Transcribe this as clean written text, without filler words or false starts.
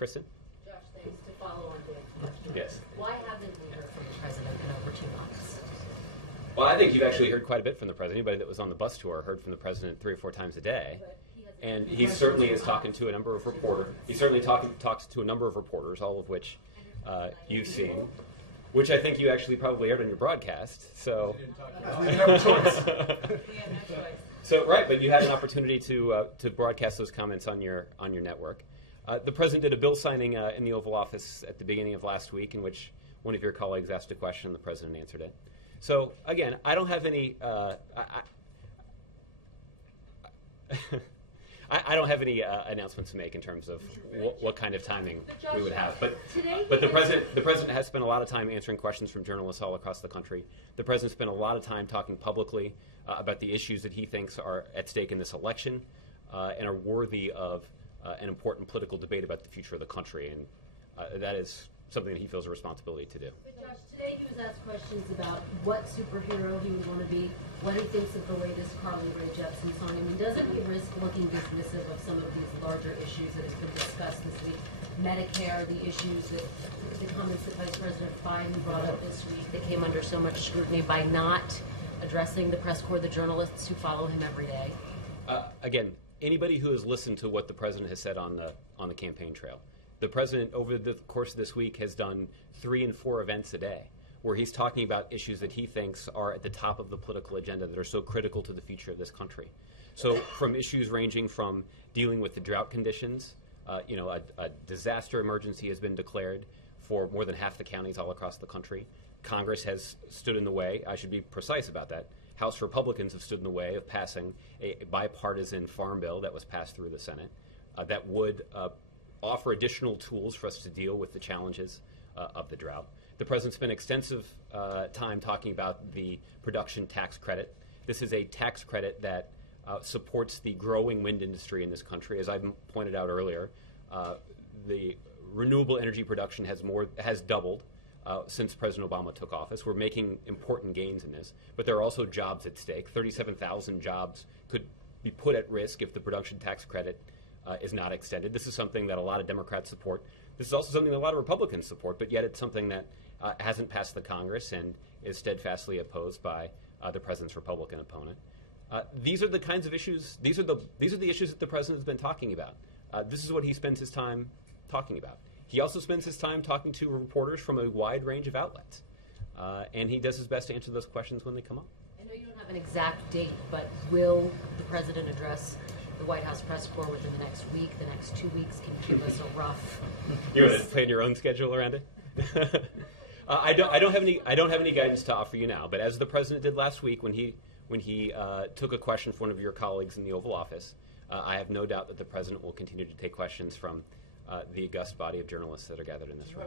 Kristen? Josh, thanks. To follow on Dan's question. Yes. Why haven't we heard from the president in over 2 months? Well, I think you've actually heard quite a bit from the president. Anybody that was on the bus tour heard from the president 3 or 4 times a day. And he certainly is talking to a number of reporters. He certainly talks to a number of reporters, all of which you've seen, which I think you actually probably aired on your broadcast. So, we didn't have a choice. So right, but you had an opportunity to broadcast those comments on your network. The president did a bill signing in the Oval Office at the beginning of last week, in which one of your colleagues asked a question and the president answered it. So again, I don't have any. I don't have any announcements to make in terms of what kind of timing we would have. But the president has spent a lot of time answering questions from journalists all across the country. The president spent a lot of time talking publicly about the issues that he thinks are at stake in this election and are worthy of an important political debate about the future of the country. And that is something that he feels a responsibility to do. But Josh, today he was asked questions about what superhero he would want to be, what he thinks of the latest Carly Rae Jepsen song. I mean, doesn't he risk looking dismissive of some of these larger issues that have been discussed this week? Medicare, the issues that the comments that Vice President Biden brought up this week that came under so much scrutiny by not addressing the press corps, the journalists who follow him every day? Again, anybody who has listened to what the president has said on the campaign trail, the president over the course of this week has done 3 and 4 events a day where he's talking about issues that he thinks are at the top of the political agenda that are so critical to the future of this country. So from issues ranging from dealing with the drought conditions, a disaster emergency has been declared for more than half the counties all across the country. Congress has stood in the way. I should be precise about that. House Republicans have stood in the way of passing a bipartisan farm bill that was passed through the Senate that would offer additional tools for us to deal with the challenges of the drought. The president spent extensive time talking about the production tax credit. This is a tax credit that supports the growing wind industry in this country. As I pointed out earlier, the renewable energy production has doubled since President Obama took office. We're making important gains in this, but there are also jobs at stake. 37,000 jobs could be put at risk if the production tax credit is not extended. This is something that a lot of Democrats support. This is also something that a lot of Republicans support, but yet it's something that hasn't passed the Congress and is steadfastly opposed by the president's Republican opponent. These are the kinds of issues. These are the issues that the president has been talking about. This is what he spends his time talking about. He also spends his time talking to reporters from a wide range of outlets, and he does his best to answer those questions when they come up. I know you don't have an exact date, but will the president address the White House press corps within the next week, the next 2 weeks? Can you give us a rough? You want to plan your own schedule around it? I don't have any guidance to offer you now. But as the president did last week when he took a question from one of your colleagues in the Oval Office, I have no doubt that the president will continue to take questions from the august body of journalists that are gathered in this room.